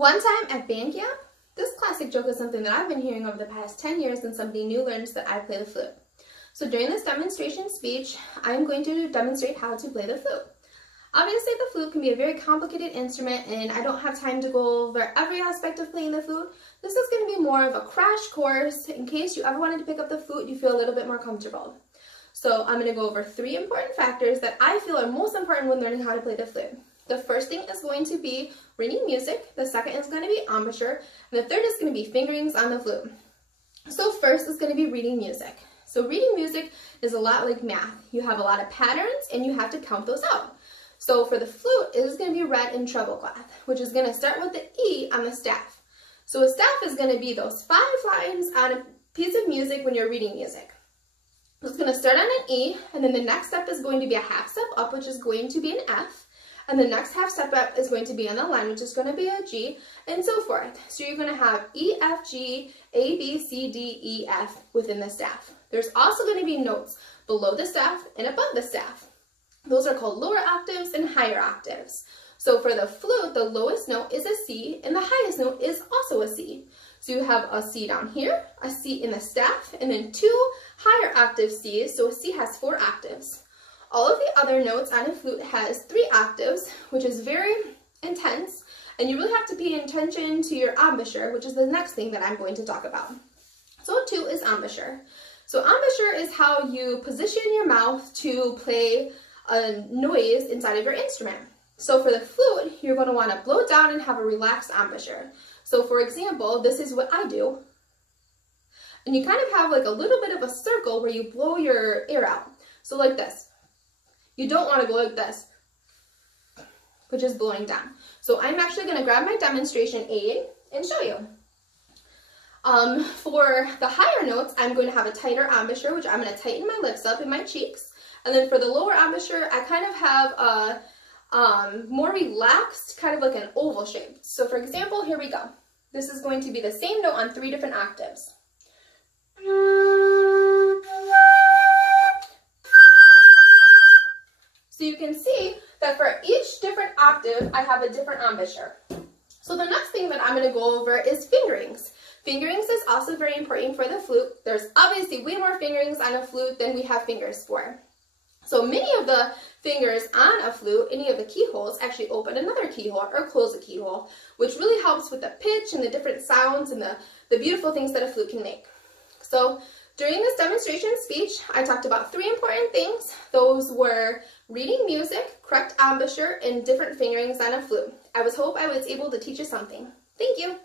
One time at band camp, this classic joke is something that I've been hearing over the past 10 years and somebody new learns that I play the flute. So during this demonstration speech, I'm going to demonstrate how to play the flute. Obviously the flute can be a very complicated instrument and I don't have time to go over every aspect of playing the flute. This is going to be more of a crash course in case you ever wanted to pick up the flute and you feel a little bit more comfortable. So I'm going to go over 3 important factors that I feel are most important when learning how to play the flute. The first thing is going to be reading music, the second is going to be embouchure, and the third is going to be fingerings on the flute. So first is going to be reading music. So reading music is a lot like math. You have a lot of patterns and you have to count those out. So for the flute, it is going to be read in treble clef, which is going to start with the E on the staff. So a staff is going to be those 5 lines on a piece of music when you're reading music. It's going to start on an E, and then the next step is going to be a half step up, which is going to be an F. And the next half step up is going to be on the line, which is going to be a G, and so forth. So you're going to have E, F, G, A, B, C, D, E, F within the staff. There's also going to be notes below the staff and above the staff. Those are called lower octaves and higher octaves. So for the flute, the lowest note is a C, and the highest note is also a C. So you have a C down here, a C in the staff, and then 2 higher octave Cs, so a C has 4 octaves. All of the other notes on a flute has 3 octaves, which is very intense, and you really have to pay attention to your embouchure, which is the next thing that I'm going to talk about. So 2 is embouchure. So embouchure is how you position your mouth to play a noise inside of your instrument. So for the flute, you're going to want to blow down and have a relaxed embouchure. So for example, this is what I do. And you kind of have like a little bit of a circle where you blow your air out. So like this. You don't want to go like this, which is blowing down. So I'm actually going to grab my demonstration aid and show you. For the higher notes, I'm going to have a tighter embouchure, which I'm going to tighten my lips up and my cheeks. And then for the lower embouchure, I kind of have a more relaxed, kind of like an oval shape. So for example, here we go. This is going to be the same note on 3 different octaves. So you can see that for each different octave, I have a different embouchure. So the next thing that I'm going to go over is fingerings. Fingerings is also very important for the flute. There's obviously way more fingerings on a flute than we have fingers for. So many of the fingers on a flute, any of the keyholes, actually open another keyhole or close a keyhole, which really helps with the pitch and the different sounds and the beautiful things that a flute can make. So during this demonstration speech, I talked about 3 important things. Those were reading music, correct embouchure, and different fingerings on a flute. I hope I was able to teach you something. Thank you.